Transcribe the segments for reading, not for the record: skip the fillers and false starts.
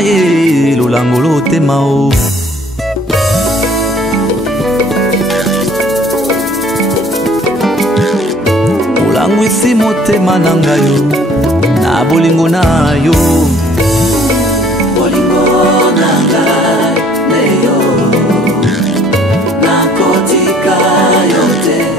ye lolangolo temao olangwisi motema na ngayo na bolingo na yo bolingo na ngai leyo nakotika yo te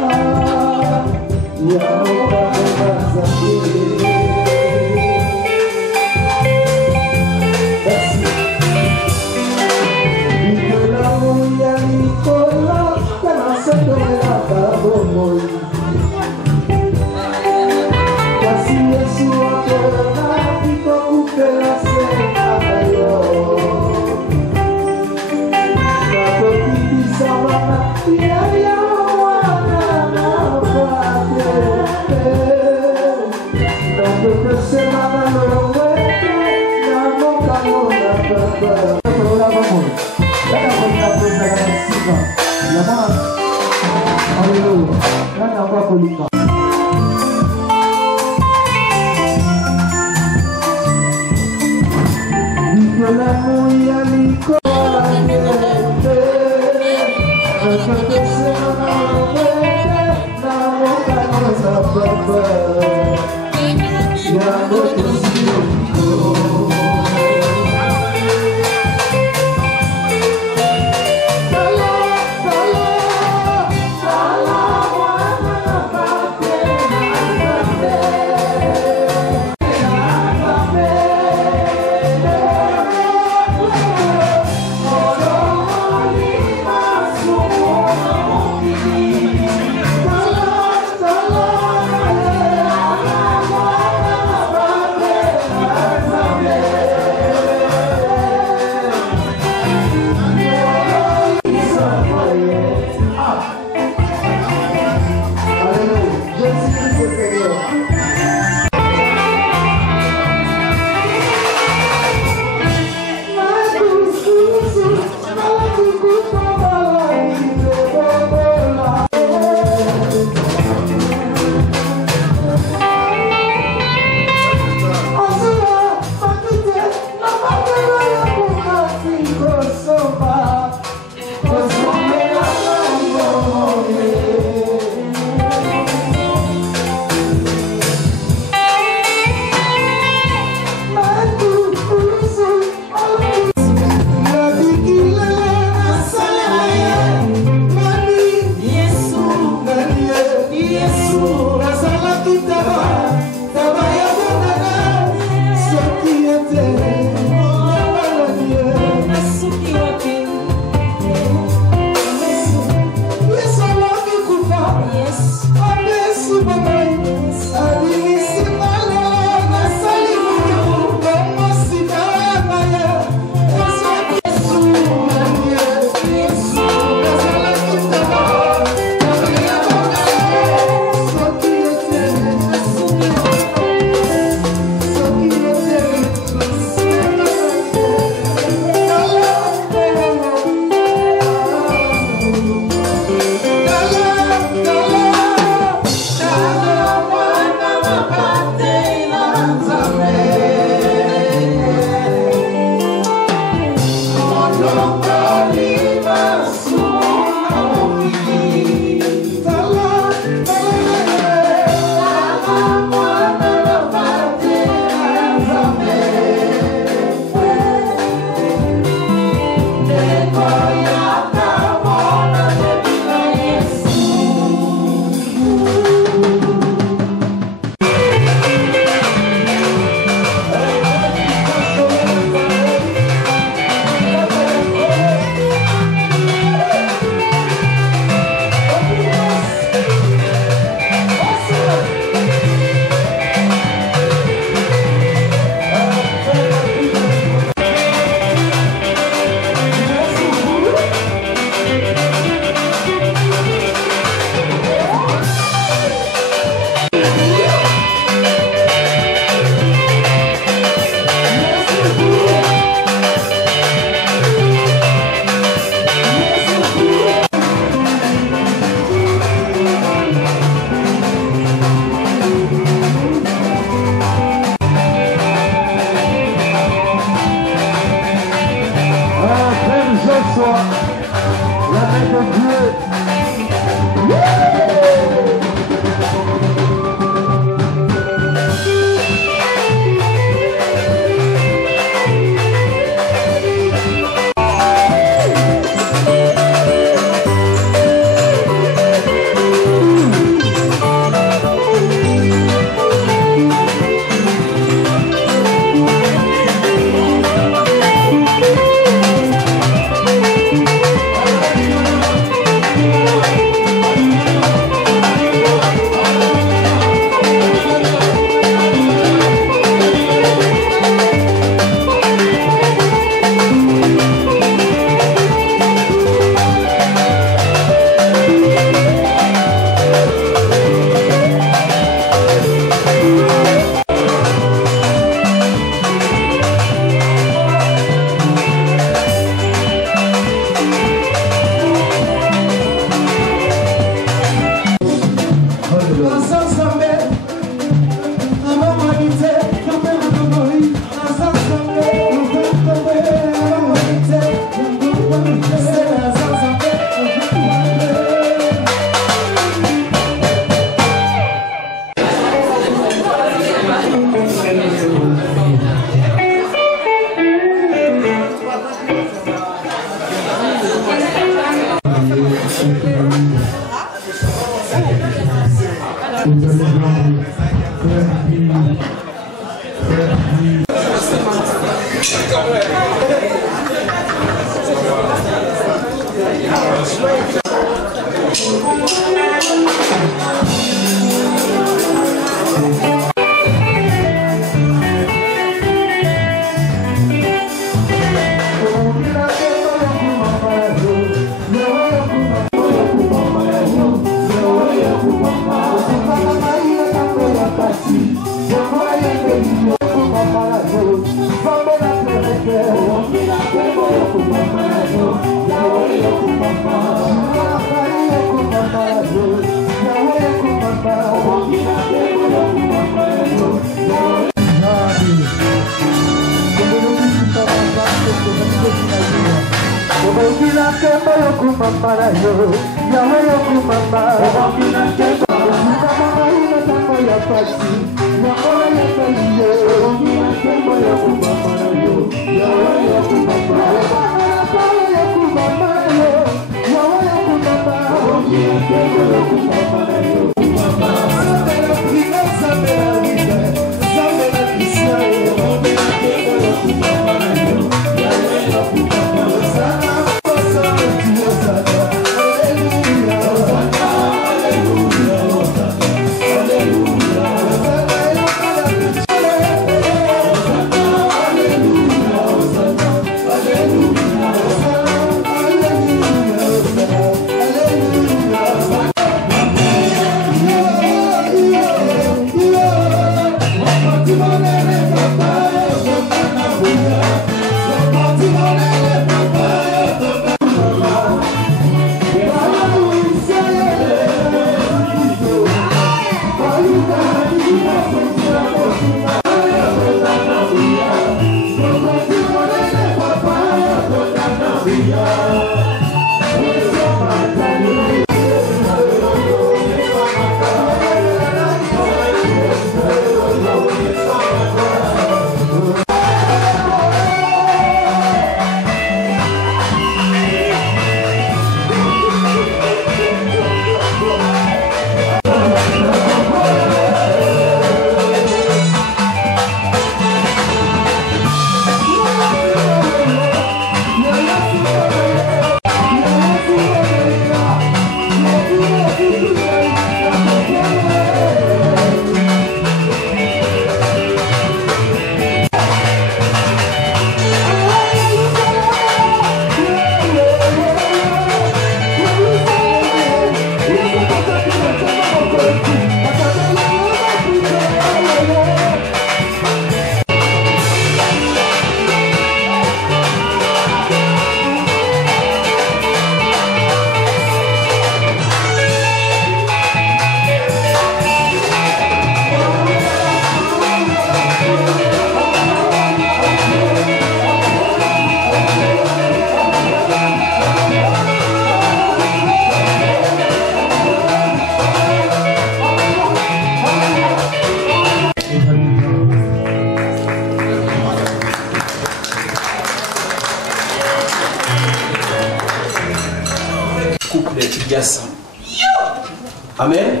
Amen.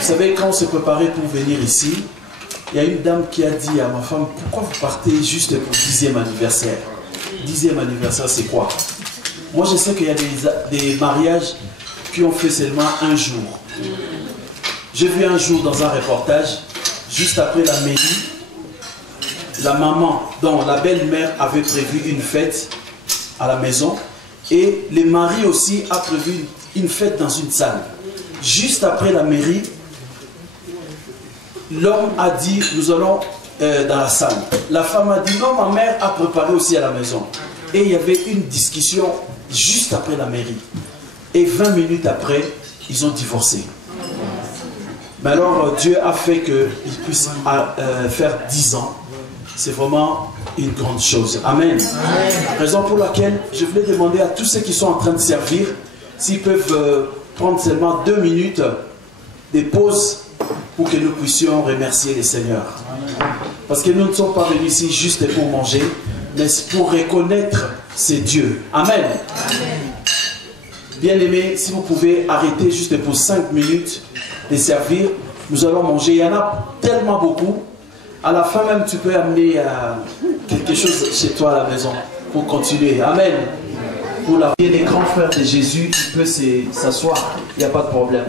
Vous savez, quand on s'est préparé pour venir ici, il y a une dame qui a dit à ma femme, pourquoi vous partez juste pour le 10e anniversaire? 10e anniversaire, c'est quoi? Moi, je sais qu'il y a des mariages qui ont fait seulement un jour. J'ai vu un jour dans un reportage, juste après la mairie, la maman, dont la belle-mère avait prévu une fête à la maison, et le mari aussi a prévu une fête dans une salle. Juste après la mairie, l'homme a dit, nous allons dans la salle. La femme a dit, non, ma mère a préparé aussi à la maison. Et il y avait une discussion juste après la mairie. Et 20 minutes après, ils ont divorcé. Mais alors, Dieu a fait qu'ils puissent faire 10 ans. C'est vraiment une grande chose. Amen. Raison pour laquelle je voulais demander à tous ceux qui sont en train de servir, s'ils peuvent prendre seulement 2 minutes de pause pour que nous puissions remercier le Seigneur. Parce que nous ne sommes pas venus ici juste pour manger, mais pour reconnaître ces dieux. Amen. Bien-aimés, si vous pouvez arrêter juste pour 5 minutes de servir, nous allons manger. Il y en a tellement beaucoup. À la fin même, tu peux amener quelque chose chez toi à la maison pour continuer. Amen. Pour la vie des grands frères de Jésus, il peut s'asseoir, il n'y a pas de problème.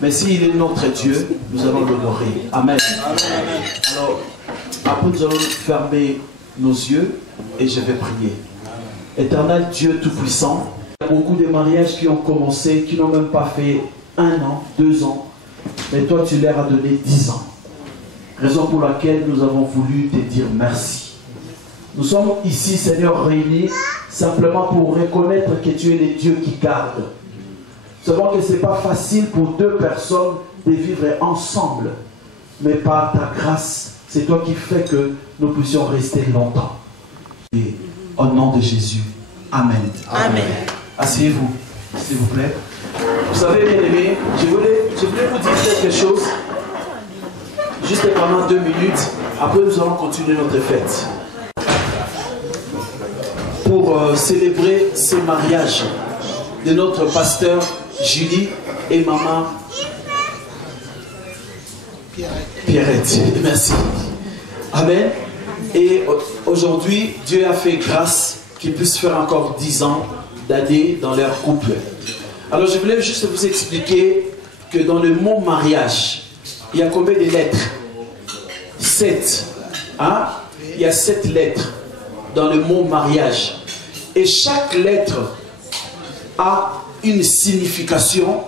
Mais s'il est notre Dieu, nous allons l'honorer. Amen. Alors, après nous allons fermer nos yeux et je vais prier. Éternel Dieu Tout-Puissant, il y a beaucoup de mariages qui ont commencé, qui n'ont même pas fait 1 an, 2 ans. Mais toi, tu leur as donné 10 ans. Raison pour laquelle nous avons voulu te dire merci. Nous sommes ici, Seigneur, réunis simplement pour reconnaître que tu es le Dieu qui garde. Nous savons que ce n'est pas facile pour 2 personnes de vivre ensemble. Mais par ta grâce, c'est toi qui fais que nous puissions rester longtemps. Et au nom de Jésus, Amen. Amen. Asseyez-vous, s'il vous plaît. Vous savez, bien aimés, je voulais vous dire quelque chose. Juste pendant 2 minutes. Après, nous allons continuer notre fête. Pour célébrer ce mariage de notre pasteur Julie et maman Pierrette. Merci. Amen. Et aujourd'hui, Dieu a fait grâce qu'ils puissent faire encore 10 ans d'années dans leur couple. Alors je voulais juste vous expliquer que dans le mot mariage, il y a combien de lettres? 7. Hein? Il y a 7 lettres dans le mot mariage. Et chaque lettre a une signification.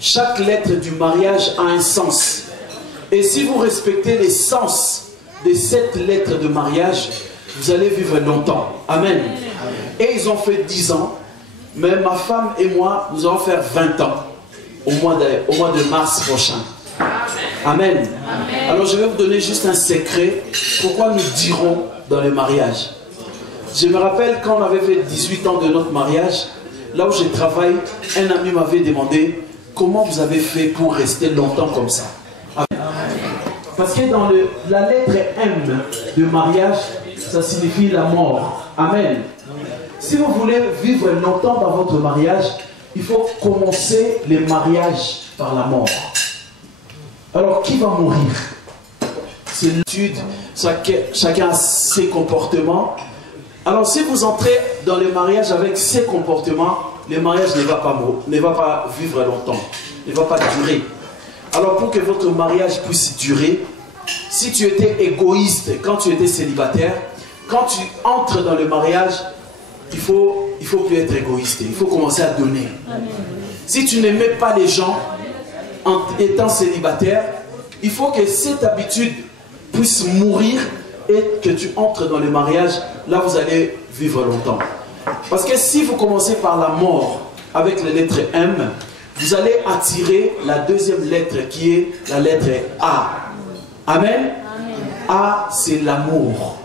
Chaque lettre du mariage a un sens. Et si vous respectez les sens de cette lettre de mariage, vous allez vivre longtemps. Amen. Et ils ont fait 10 ans. Mais ma femme et moi, nous allons faire 20 ans au mois de mars prochain. Amen. Amen. Alors je vais vous donner juste un secret. Pourquoi nous dirons dans le mariage. Je me rappelle quand on avait fait 18 ans de notre mariage, là où je travaille, un ami m'avait demandé comment vous avez fait pour rester longtemps comme ça. Amen. Parce que dans la lettre M de mariage, ça signifie la mort. Amen. Si vous voulez vivre longtemps dans votre mariage, il faut commencer le mariage par la mort. Alors, qui va mourir? C'est l'étude, chacun a ses comportements. Alors, si vous entrez dans le mariage avec ces comportements, le mariage ne va pas vivre longtemps, ne va pas durer. Alors, pour que votre mariage puisse durer, si tu étais égoïste quand tu étais célibataire, quand tu entres dans le mariage, il faut plus être égoïste, il faut commencer à donner. Amen. Si tu n'aimais pas les gens en étant célibataire, il faut que cette habitude puisse mourir et que tu entres dans le mariage, là vous allez vivre longtemps. Parce que si vous commencez par la mort avec la lettre M, vous allez attirer la deuxième lettre qui est la lettre A. Amen. Amen. A, c'est l'amour.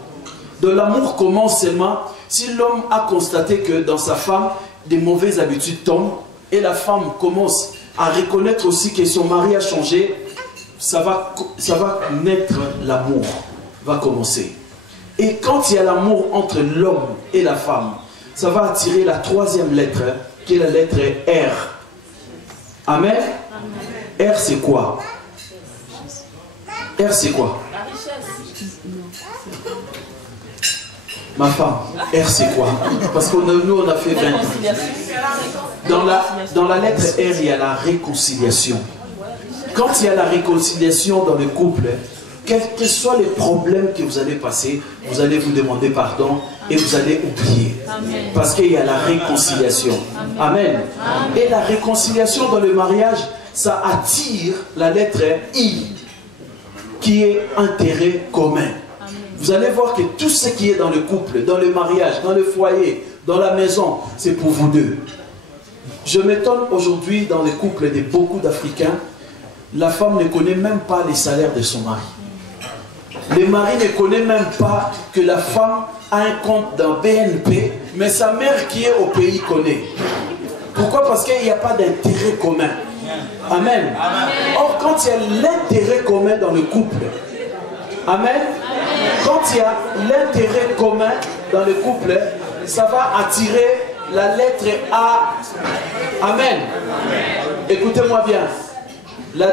De l'amour commence seulement si l'homme a constaté que dans sa femme, des mauvaises habitudes tombent et la femme commence à reconnaître aussi que son mari a changé, ça va naître l'amour, va commencer. Et quand il y a l'amour entre l'homme et la femme, ça va attirer la troisième lettre, qui est la lettre R. Amen. Amen. R c'est quoi? R c'est quoi? La richesse. Ma femme, R c'est quoi? Parce que nous on a fait 20. Dans la lettre R, il y a la réconciliation. Quand il y a la réconciliation dans le couple, quels que soient les problèmes que vous allez passer, vous allez vous demander pardon et vous allez oublier. Amen. Parce qu'il y a la réconciliation. Amen. Amen. Et la réconciliation dans le mariage, ça attire la lettre I, qui est intérêt commun. Vous allez voir que tout ce qui est dans le couple, dans le mariage, dans le foyer, dans la maison, c'est pour vous deux. Je m'étonne aujourd'hui dans les couples de beaucoup d'Africains, la femme ne connaît même pas les salaires de son mari. Le mari ne connaît même pas que la femme a un compte dans BNP, mais sa mère qui est au pays connaît. Pourquoi? Parce qu'il n'y a pas d'intérêt commun. Amen. Or, quand il y a l'intérêt commun dans le couple, amen. Quand il y a l'intérêt commun dans le couple, ça va attirer la lettre A. Amen. Écoutez-moi bien. La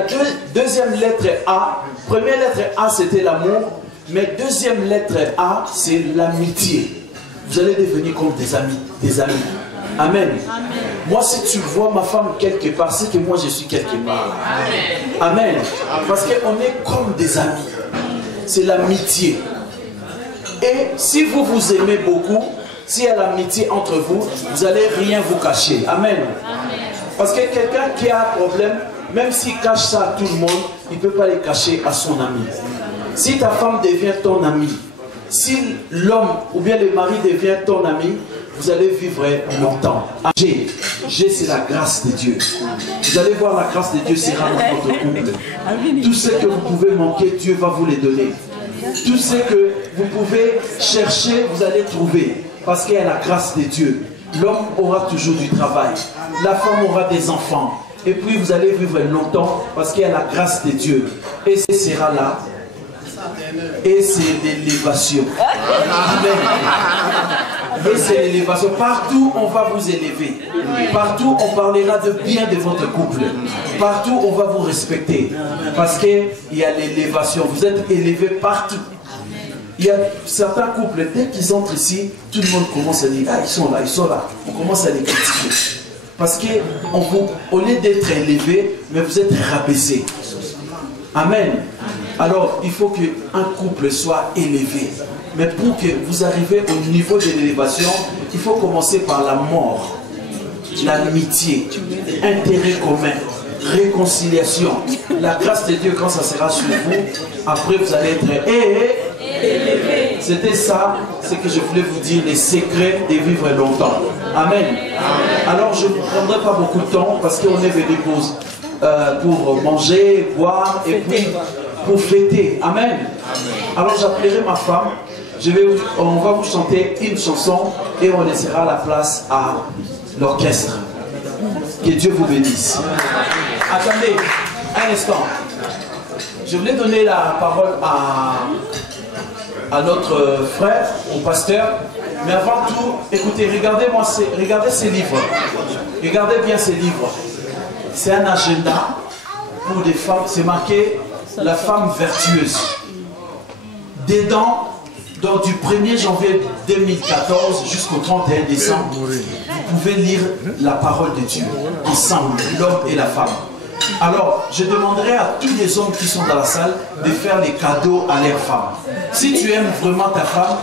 deuxième lettre A, première lettre A c'était l'amour, mais deuxième lettre A c'est l'amitié. Vous allez devenir comme des amis, des amis. Amen. Amen. Moi, si tu vois ma femme quelque part, c'est que moi je suis quelque part. Amen. Amen. Parce qu'on est comme des amis. C'est l'amitié. Et si vous vous aimez beaucoup, s'il y a l'amitié entre vous, vous n'allez rien vous cacher. Amen. Parce que quelqu'un qui a un problème, même s'il cache ça à tout le monde, il ne peut pas les cacher à son ami. Si ta femme devient ton ami, si l'homme ou bien le mari devient ton ami, vous allez vivre longtemps. G, c'est la grâce de Dieu. Vous allez voir, la grâce de Dieu sera dans votre couple. Tout ce que vous pouvez manquer, Dieu va vous les donner. Tout ce que vous pouvez chercher, vous allez trouver. Parce qu'il y a la grâce de Dieu. L'homme aura toujours du travail. La femme aura des enfants. Et puis vous allez vivre longtemps parce qu'il y a la grâce de Dieu. Et ce sera là. Et c'est l'élévation. Amen. Et c'est l'élévation. Partout on va vous élever. Partout on parlera de bien de votre couple. Partout on va vous respecter. Parce qu'il y a l'élévation. Vous êtes élevés partout. Il y a certains couples, dès qu'ils entrent ici, tout le monde commence à dire, ah, ils sont là, ils sont là. On commence à les critiquer. Parce qu'au lieu d'être élevé, mais vous êtes rabaissé. Amen. Alors, il faut qu'un couple soit élevé. Mais pour que vous arriviez au niveau de l'élévation, il faut commencer par la mort, l'amitié, intérêt commun, réconciliation. La grâce de Dieu, quand ça sera sur vous, après vous allez être élevé. C'était ça, ce que je voulais vous dire, les secrets de vivre longtemps. Amen. Alors, je ne prendrai pas beaucoup de temps parce qu'on est venu pour manger, boire et puis pour fêter. Amen. Alors j'appellerai ma femme. On va vous chanter une chanson et on laissera la place à l'orchestre. Que Dieu vous bénisse. Attendez un instant. Je voulais donner la parole à notre frère, au pasteur. Mais avant tout, écoutez, regardez ces livres. Regardez bien ces livres. C'est un agenda pour des femmes. C'est marqué la femme vertueuse. Dedans, donc du 1er janvier 2014 jusqu'au 31 décembre, vous pouvez lire la parole de Dieu ensemble, l'homme et la femme. Alors, je demanderai à tous les hommes qui sont dans la salle de faire les cadeaux à leurs femmes. Si tu aimes vraiment ta femme,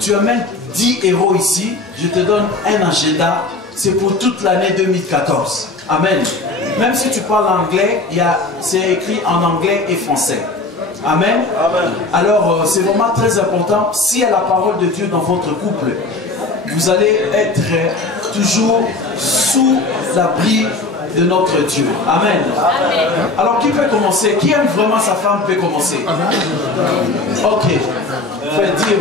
tu amènes 10 euros ici, je te donne un agenda, c'est pour toute l'année 2014. Amen. Même si tu parles anglais, c'est écrit en anglais et français. Amen. Amen. Alors, c'est vraiment très important. S'il y a la parole de Dieu dans votre couple, vous allez être toujours sous l'abri de notre Dieu. Amen. Amen. Alors, qui peut commencer? Qui aime vraiment sa femme peut commencer. Ok. Faites dire.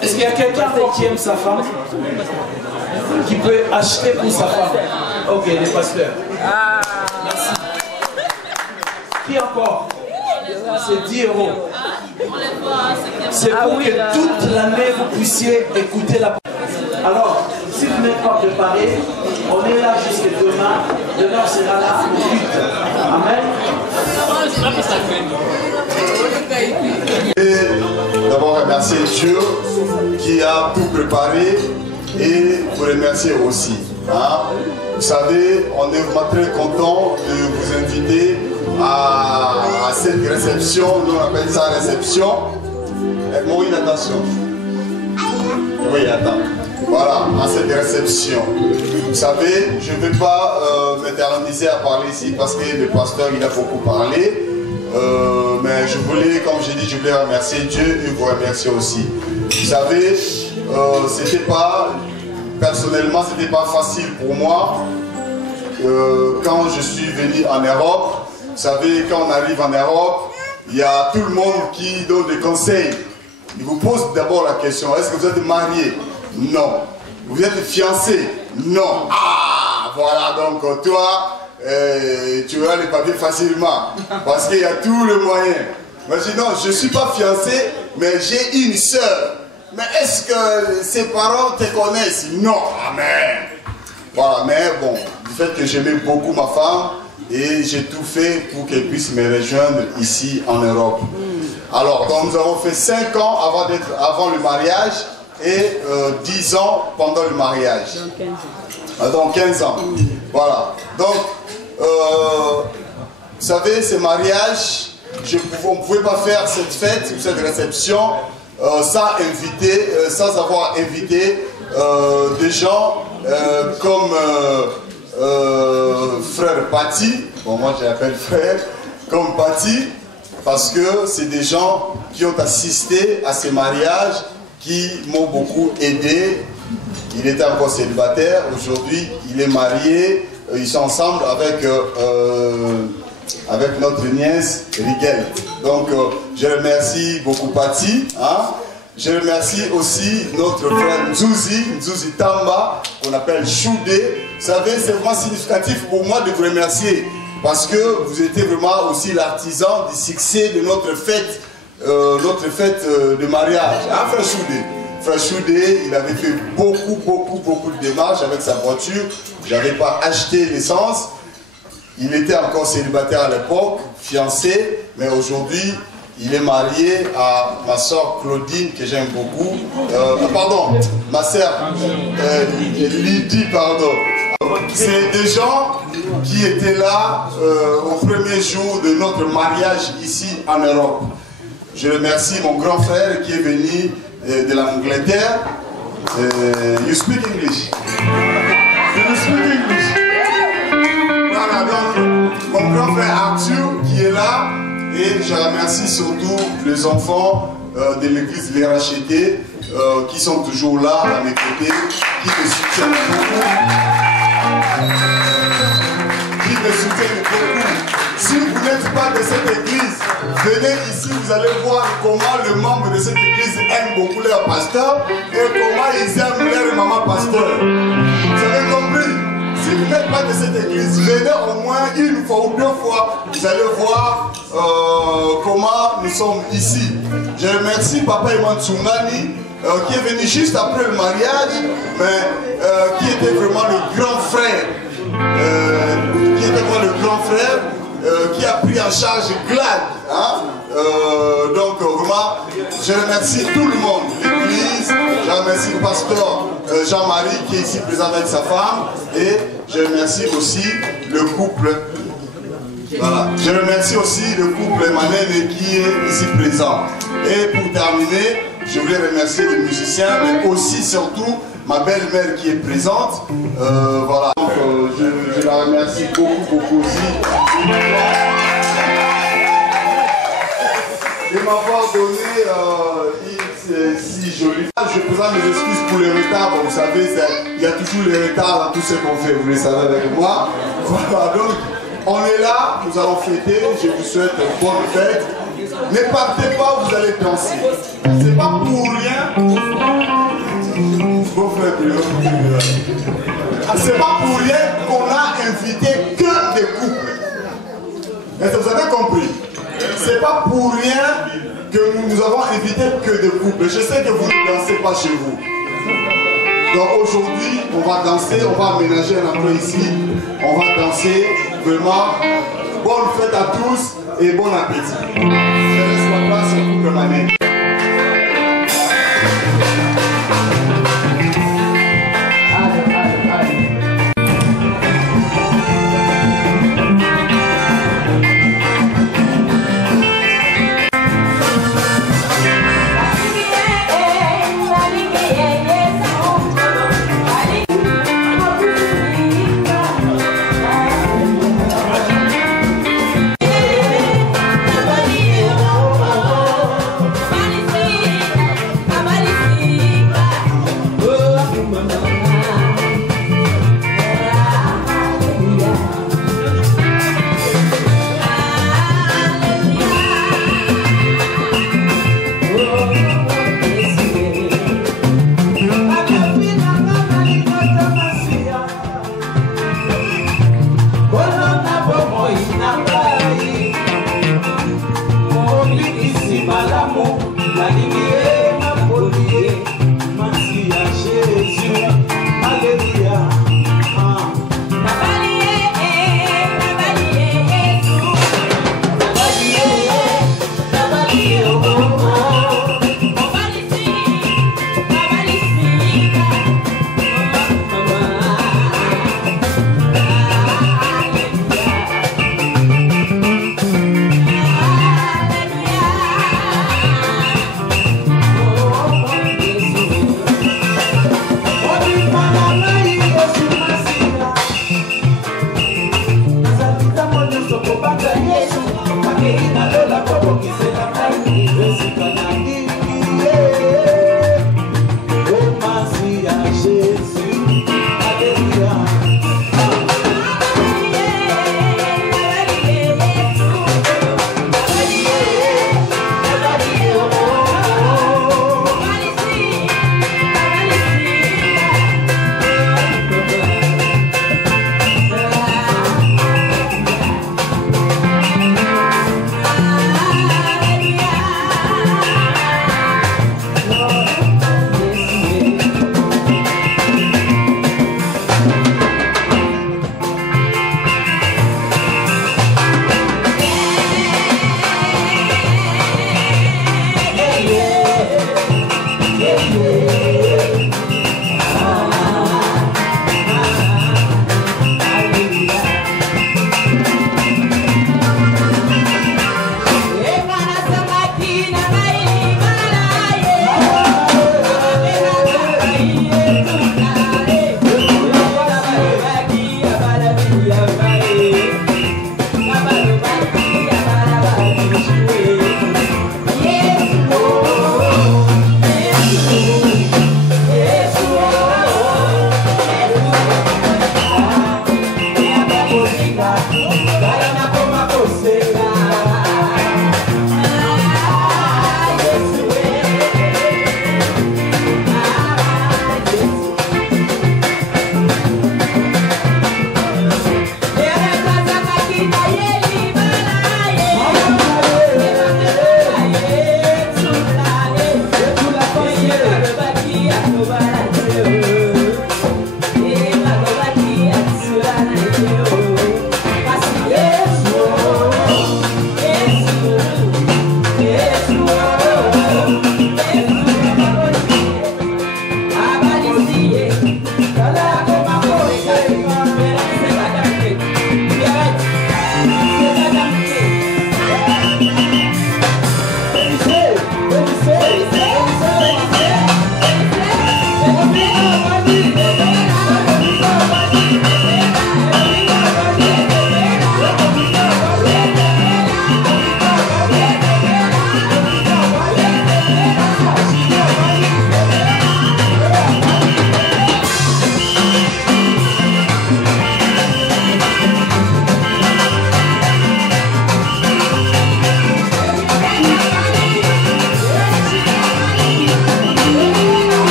Est-ce qu'il y a quelqu'un qui aime sa femme? Qui peut acheter pour sa femme? Ok, les pasteurs. Merci. Qui encore? C'est 10 euros. C'est pour que toute l'année vous puissiez écouter la parole. Alors, si vous n'êtes pas préparé, on est là jusqu'à demain. Demain, on sera là au 8. Amen. Et d'abord remercier Dieu qui a tout préparé et vous remercier aussi. Hein? Vous savez, on est vraiment très content de vous inviter à cette réception. Nous on appelle ça réception. Maureen, attention. Oui, attends. Voilà, à cette réception. Vous savez, je ne vais pas m'éterniser à parler ici parce que le pasteur il a beaucoup parlé. Mais je voulais, comme j'ai dit, je voulais remercier Dieu et vous remercier aussi. Vous savez, c'était pas, personnellement, c'était pas facile pour moi. Quand je suis venu en Europe, vous savez, quand on arrive en Europe, il y a tout le monde qui donne des conseils. Il vous pose d'abord la question, est-ce que vous êtes marié? Non. Vous êtes fiancé? Non. Ah, voilà, donc toi, tu auras les papiers facilement, parce qu'il y a tout le moyen. Moi je dis non, je ne suis pas fiancé, mais j'ai une soeur. mais est-ce que ses parents te connaissent? Non, amen. Voilà, mais bon, du fait que j'aimais beaucoup ma femme, et j'ai tout fait pour qu'elle puisse me rejoindre ici en Europe. Alors, donc nous avons fait 5 ans avant le mariage et 10 ans pendant le mariage. Donc 15 ans. Voilà. Donc, vous savez, ces mariages, on ne pouvait pas faire cette fête, cette réception, sans avoir invité des gens comme frère Patti, bon moi je l'appelle frère, comme Patti, parce que c'est des gens qui ont assisté à ces mariages, qui m'ont beaucoup aidé. Il était encore célibataire, aujourd'hui il est marié, ils sont ensemble avec notre nièce Rigel. Donc je remercie beaucoup Patti. Hein. Je remercie aussi notre frère Nzouzi Tamba, qu'on appelle Choudé. Vous savez, c'est vraiment significatif pour moi de vous remercier, parce que vous étiez vraiment aussi l'artisan du succès de notre fête de mariage. Hein, frère Choudé? Frère Choudé, il avait fait beaucoup de démarches avec sa voiture. Je n'avais pas acheté l'essence. Il était encore célibataire à l'époque, fiancé, mais aujourd'hui, il est marié à ma soeur Claudine, que j'aime beaucoup. Pardon, ma soeur Lydie, pardon. C'est des gens qui étaient là au premier jour de notre mariage ici en Europe. Je remercie mon grand frère qui est venu de l'Angleterre. You speak English? You speak English? Voilà, donc mon grand frère Arthur qui est là. Et je remercie surtout les enfants de l'église Les Rachetés qui sont toujours là à mes côtés, qui me soutiennent beaucoup. Si vous n'êtes pas de cette église, venez ici, vous allez voir comment les membres de cette église aiment beaucoup leur pasteur et comment ils aiment leur maman pasteur. Vous avez compris? Si vous n'êtes pas de cette église, venez au moins une fois ou 2 fois, vous allez voir comment nous sommes ici. Je remercie Papa Iman Tsungani qui est venu juste après le mariage, mais qui était vraiment le grand frère. Qui a pris en charge Glad. Hein? Donc vraiment, je remercie tout le monde, l'église, je remercie le pasteur Jean-Marie qui est ici présent avec sa femme, et je remercie aussi le couple. Voilà. Je remercie aussi le couple Emmanuel qui est ici présent. Et pour terminer, je voulais remercier les musiciens, mais aussi surtout ma belle-mère qui est présente. Voilà. Donc, je la remercie beaucoup aussi. Et m'avoir donné si joli. Je présente mes excuses pour les retards. Bon, vous savez, il y a toujours les retards dans tout ce qu'on fait, vous le savez avec moi. Voilà, donc on est là, nous allons fêter. Je vous souhaite une bonne fête. Ne partez pas, vous allez danser. C'est pas pour rien. C'est pas pour rien qu'on a invité que des couples. Est-ce que vous avez compris? C'est pas pour rien que nous avons invité que des couples. Je sais que vous ne dansez pas chez vous. Donc aujourd'hui, on va danser, on va aménager un endroit ici. On va danser. Vraiment, bonne fête à tous et bon appétit. Je laisse la place au couple Manet.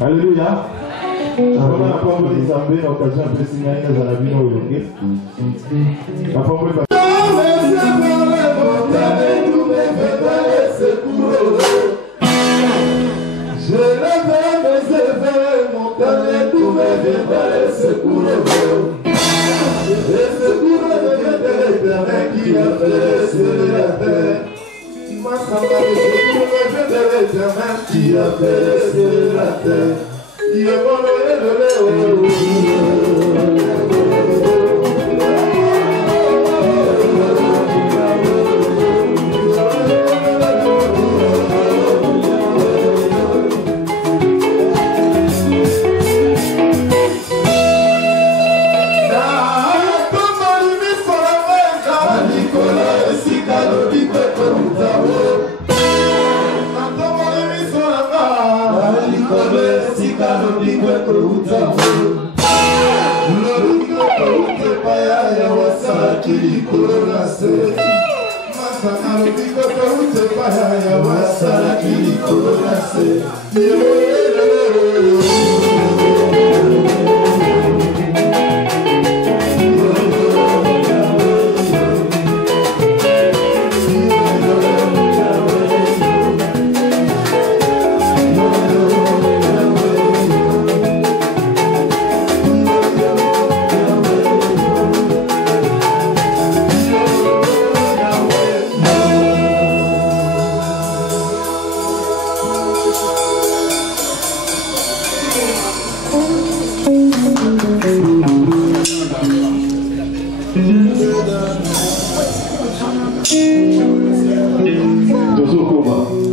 Alléluia. On a pas voulu s'appeler l'occasion de signaler dans la vie aujourd'hui. La formule va. Je lève mes éveils, mon talent, tout me viendra et secours. Et secours de l'éternel qui a fait la terre. Qui a fait la terre, il est bon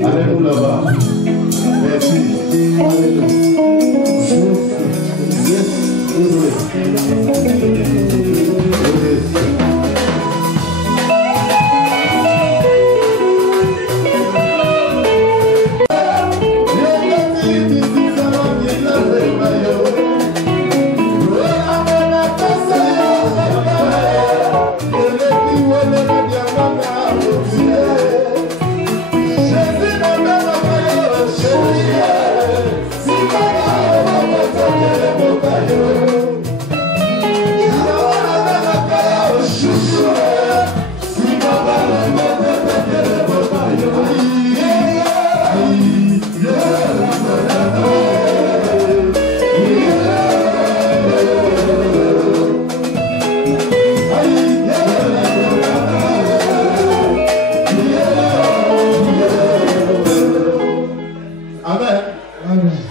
allez-nous là-bas. Merci.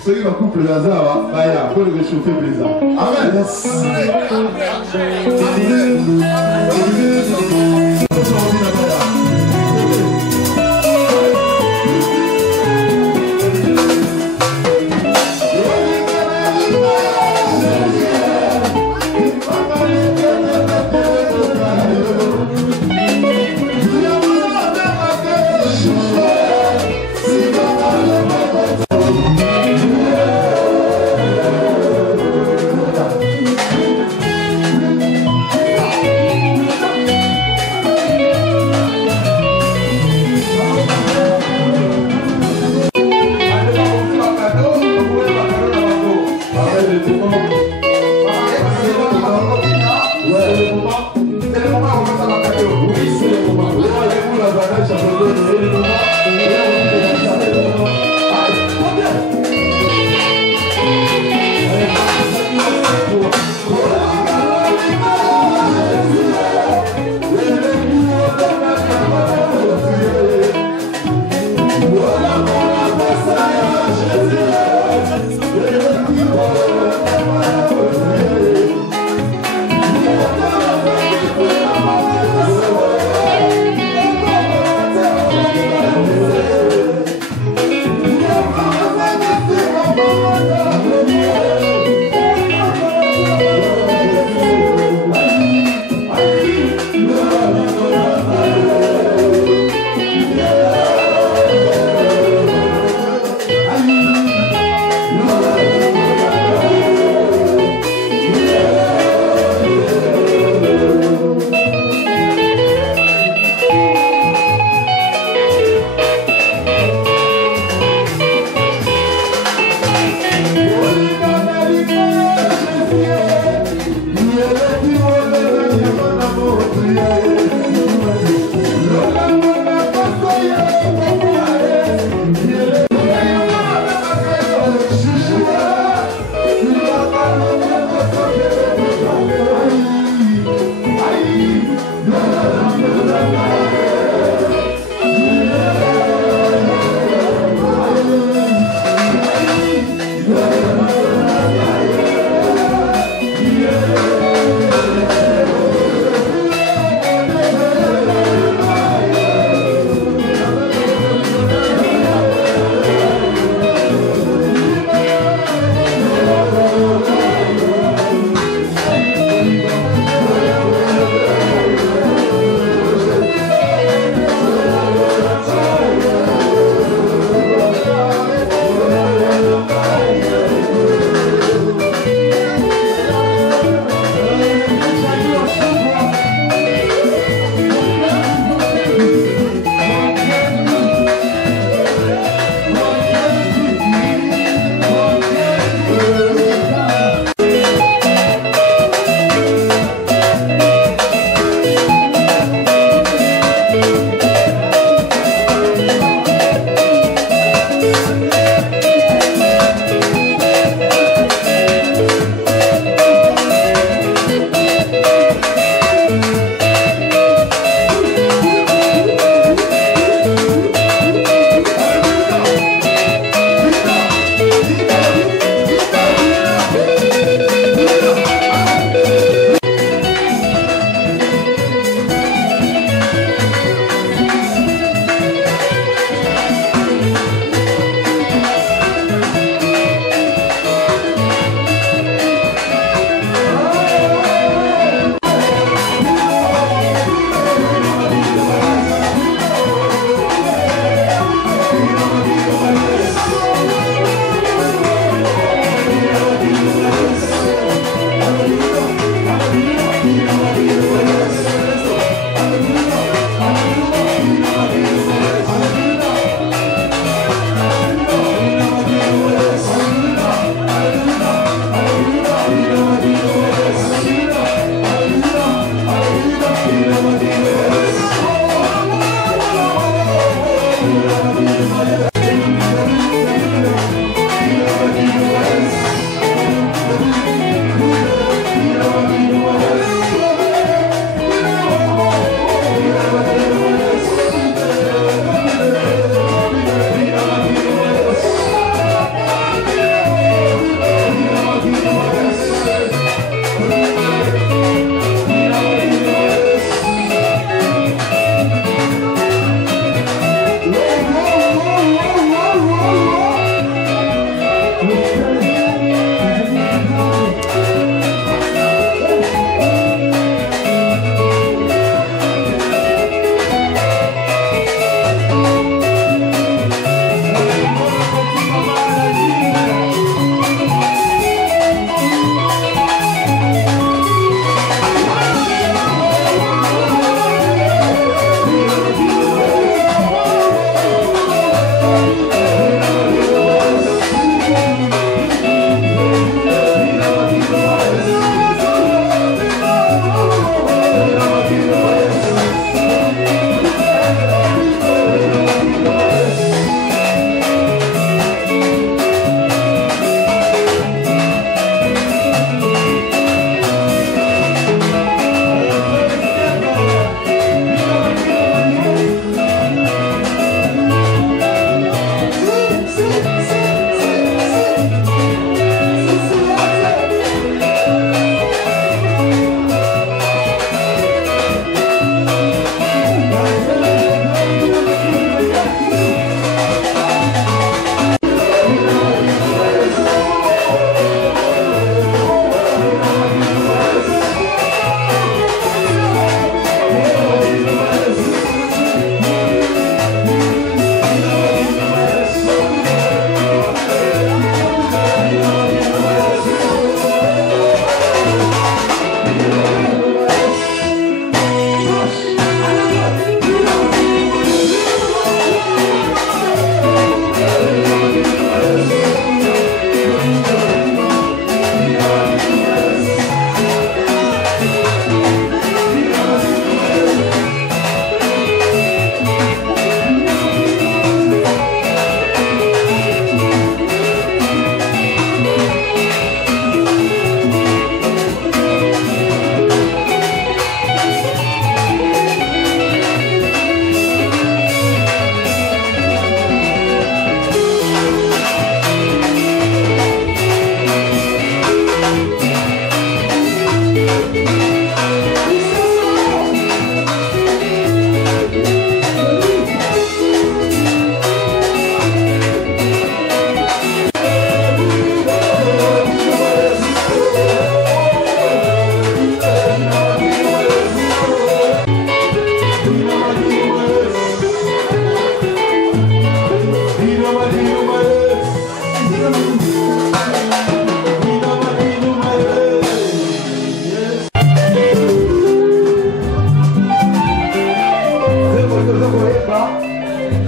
Ceux qui couple Lazare, il faut le réchauffer plaisant. Amen.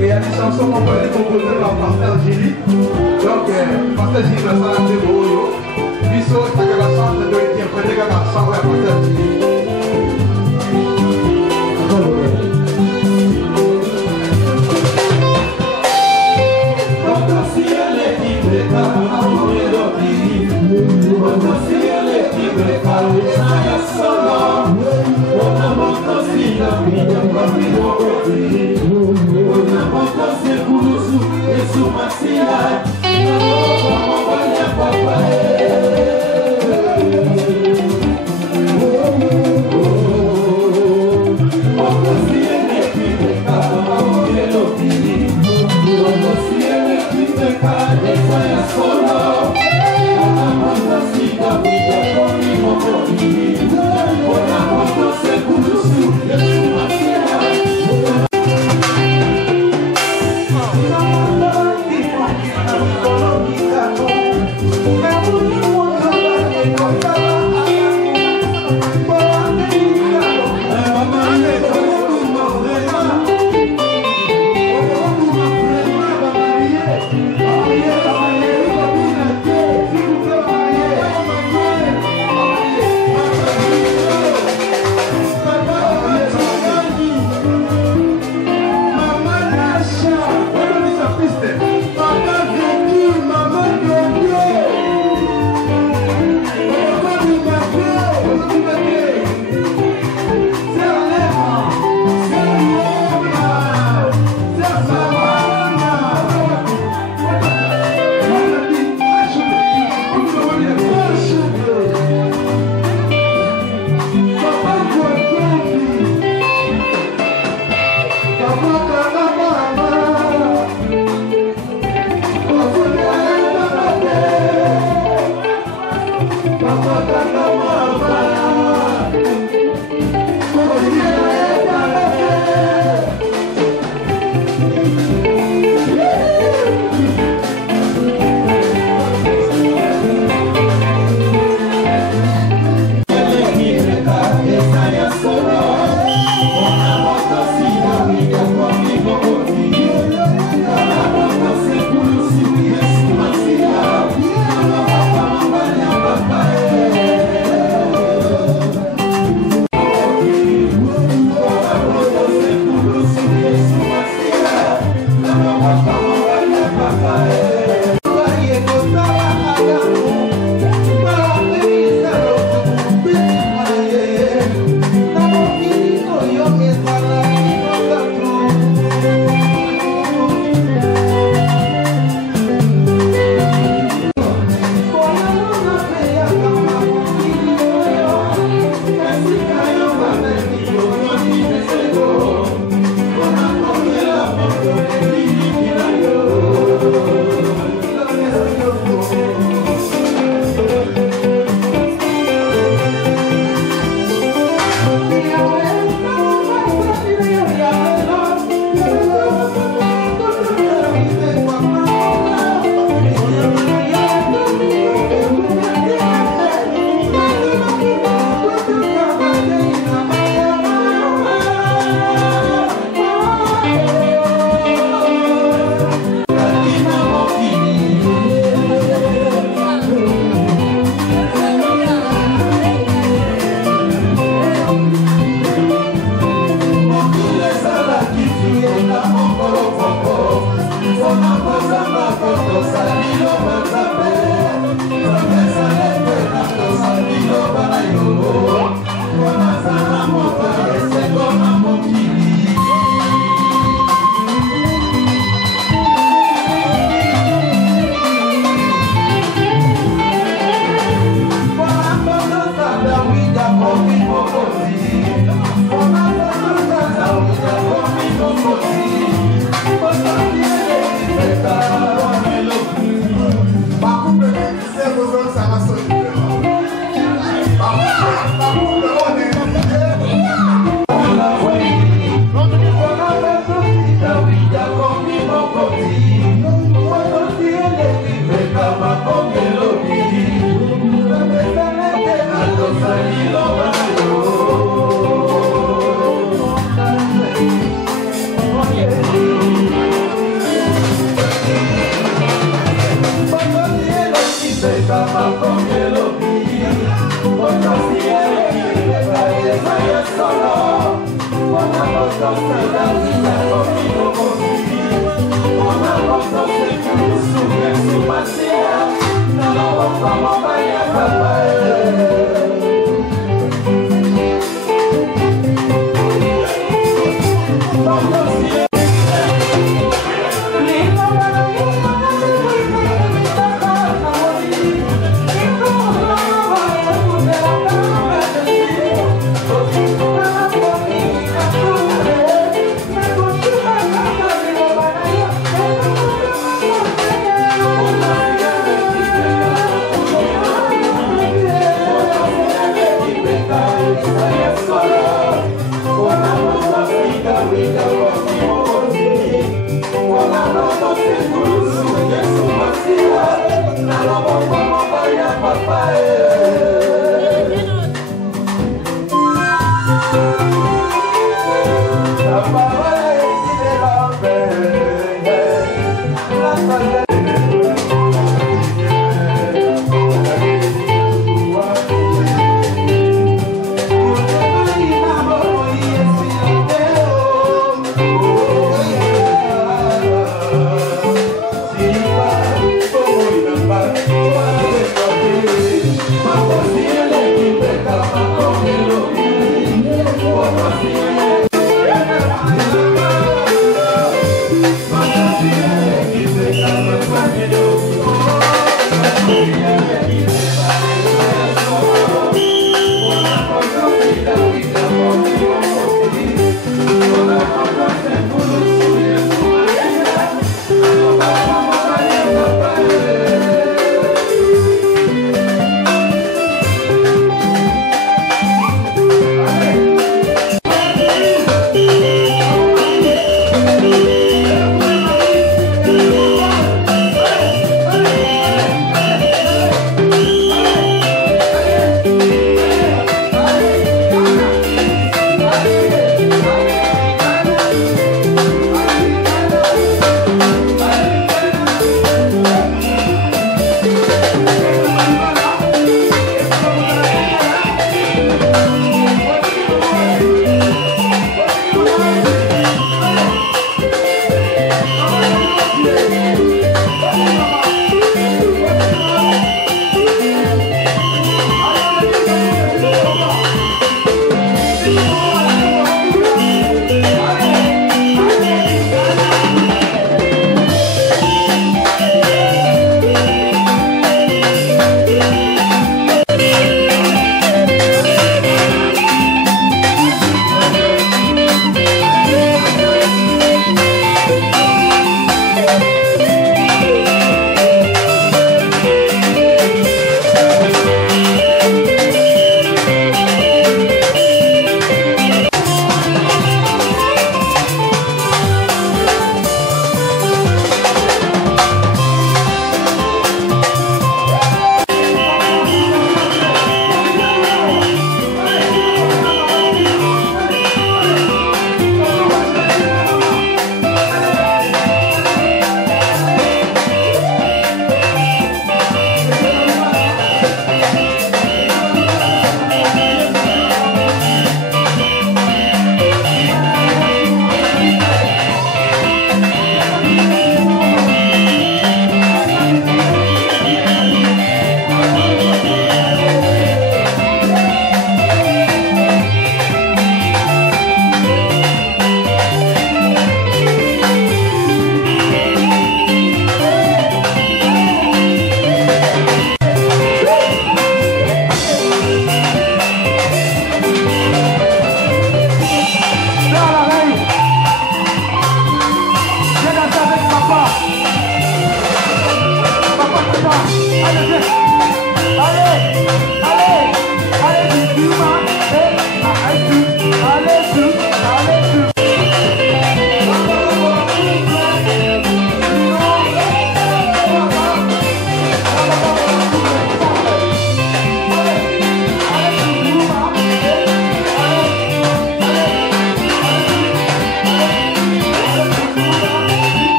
Et il y a des chansons qu'on peut être composées par Pasteur Gilly. Donc, Pasteur Gilly va s'en aller au Oyo. Bisso, c'est que la chanson de interpréter comme la chanson de Pasteur Gilly.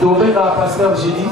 Donc, la pasteur, j'ai dit,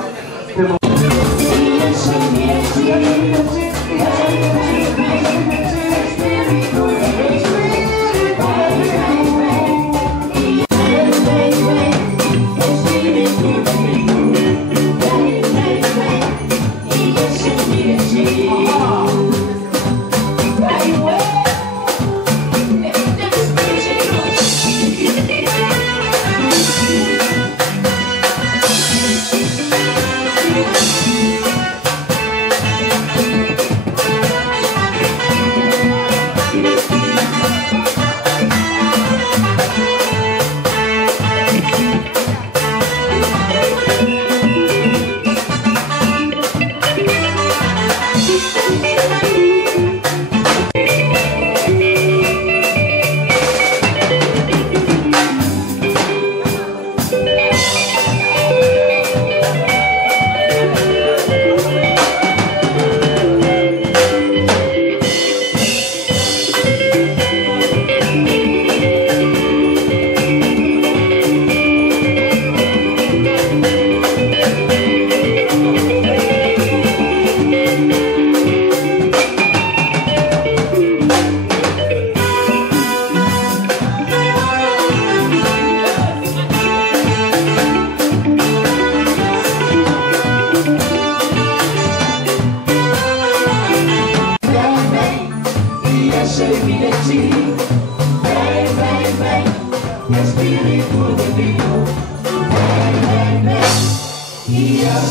Thank